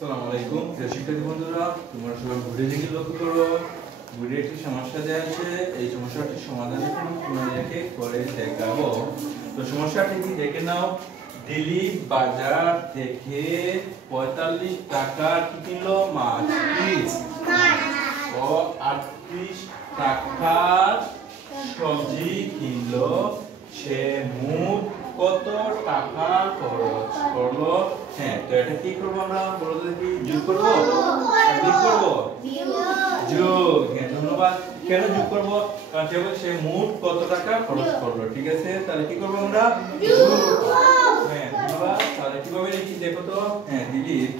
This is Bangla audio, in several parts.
আসসালামু আলাইকুম প্রিয় শিক্ষার্থী বন্ধুরা, তোমরা সবাই ভিডিওটি লক্ষ্য করো। ভিডিওতে একটি সমস্যা দেওয়া আছে, এই সমস্যাটির সমাধান তোমাদেরকে করে দেখাবো। তো সমস্যাটি কি দেখে নাও। দিলীপ বাজার থেকে 45 টাকার কি কিনলো? মাছ। ও 38 টাকার সবজি কিনলো। সে মোট কত টাকা খরচ করলো? হ্যাঁ, তো এটা কি করব আমরা? বলো দেখি। যোগ করব, বিয়োগ করব? যোগ। হ্যাঁ, ধন্যবাদ। কেন যোগ করব? কারণ সে মোট কত টাকা খরচ করলো। ঠিক আছে, তাহলে কি করব আমরা? যোগ। হ্যাঁ, ধন্যবাদ। তাহলে কিভাবে লিখি দেখো তো। হ্যাঁ, দিলীপ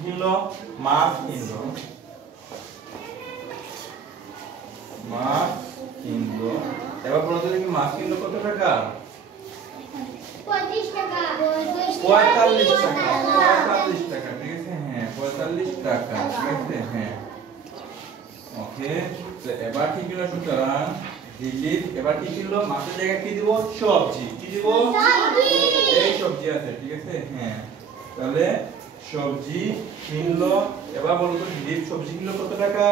কিনলো মাছ, কিনলো মাছ কিনলো। এবার বলতে দেখি মাছ কিনলো কত টাকা? 45 টাকা। 45 টাকা। 45 টাকা, ঠিক আছে। হ্যাঁ, 45 টাকা, ঠিক আছে। হ্যাঁ, ওকে। তো এবার কি কিনলো? সুতরাং দিলীপ এবার কি কিনলো? মাছের জায়গায় কি দিব? সবজি। কি দিব? এই সবজি আছে, ঠিক আছে। হ্যাঁ, তাহলে সবজি কিনলো। এবার বলতো দিলীপ সবজি কিনলো কত টাকা?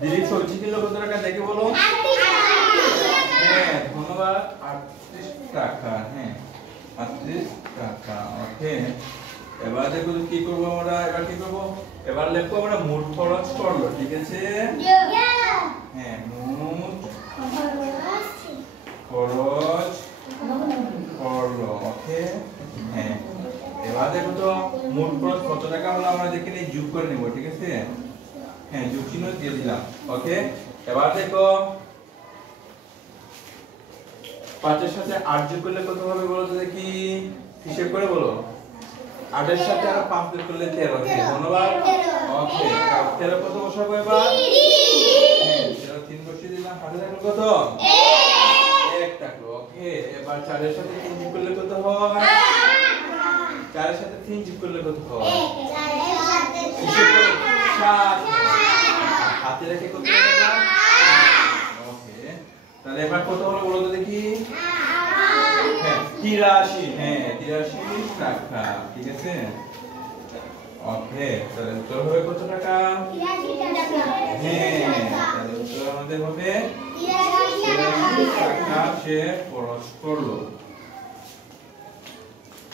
দিলীপ সবজি কিনলো কত টাকা দেখে বলো। হ্যাঁ, ধন্যবাদ। 38 টাকা। হ্যাঁ, 38 টাকা। ওকে। এবার দেখো কি করব আমরা। এবার কি করব? এবার লিখবো আমরা মোট খরচ করলো, ঠিক আছে। হ্যাঁ, মোট খরচ করলো। ওকে। হ্যাঁ, এবার দেখো তো মোট খরচ কত টাকা হলো আমরা দেখে নিই, যোগ করে নেব, ঠিক আছে। হ্যাঁ, যোগ চিহ্ন দিয়ে দিলাম। ওকে। এবার দেখো 5 এর সাথে 8 যোগ করলে কত হবে বলো তো দেখি। হিসাব করে বলো। 8 এর সাথে আর 5 যোগ করলে 13। হ্যাঁ, ধন্যবাদ। ওকে। 13 কত বসাবো এবার? হ্যাঁ, 13 3 বসিয়ে দিলাম। হাতে থাকলো কত? 1 টাকা। ওকে। এবার 4 এর সাথে 3 যোগ করলে কত হয়? 4 এর সাথে 3 যোগ করলে কত হয়? হিসাব করো। 7। হাতে রেখে কত হবে? ওকে। তাহলে এবার কত হলো বলো তো দেখি। হ্যাঁ, 83। হ্যাঁ, 83 টাকা, ঠিক আছে। ওকে। তাহলে উত্তর হবে কত টাকা? 83 টাকা। হ্যাঁ, তাহলে উত্তর আমাদের হবে 83 টাকা সে খরচ করলো।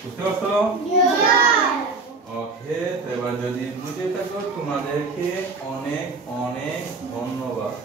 বুঝতে পারছো? ওকে। তো এবার যদি বুঝে থাকো তোমাদেরকে অনেক অনেক ধন্যবাদ।